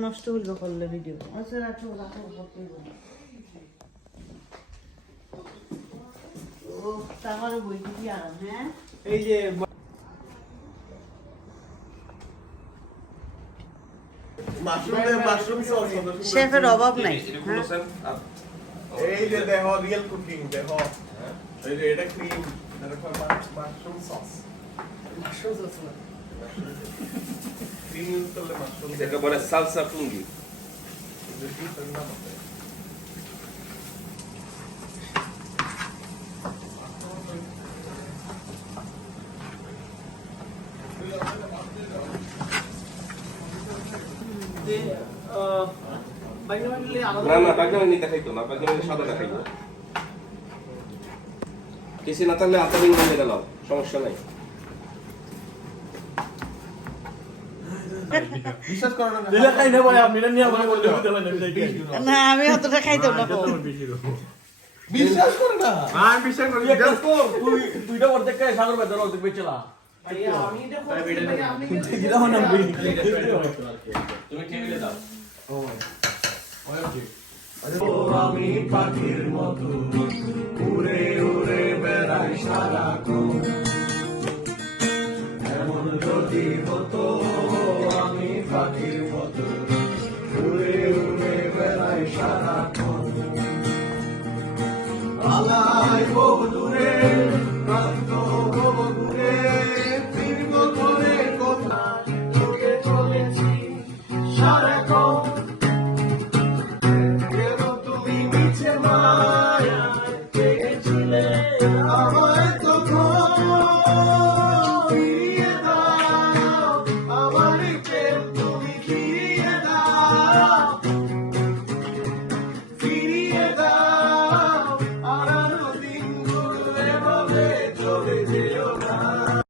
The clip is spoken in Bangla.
নষ্ট হইলো করলে ভিডিও আচ্ছা রাখো রাখো ও তামারও বই কি আরাম হ্যাঁ এই যে শেফের অভাব নাই এই যে দেখো রিয়েল কুকিং দেখো এই যে এটা ক্রিম দেখো মাশরুম সস ক্রিম ইউজ করলে মাশরুম এটা বলে সালসা ফুঙ্গি না না বাগনানি নি দেখাইতো না বাগনানি সাদা দেখাইতো কিছু না তাহলে আতা দিন বলে দিলাম সমস্যা নাই বিশ্বাস করো না দিলে খাই না ভাই আপনি না নিয়ে আমাকে বলতে দিতে পারেন না আমি অতটা খাইতো না বিশ্বাস করো না আমি বিশ্বাস করি এক কাজ কর তুইটা অর্ধেক খাই সাগর ভাই ধরো অর্ধেক বেচলা ভাইয়া আমি এটা করতে ভাই আপনি কি দিলা না তুমি টেবিলে দাও আমি পাখির মতো উড়ে উড়ে বেড়াই সারাক্ষণ এমন যদি হতো আমি পাখির মতো উড়ে উড়ে বেড়াই সারাক্ষণ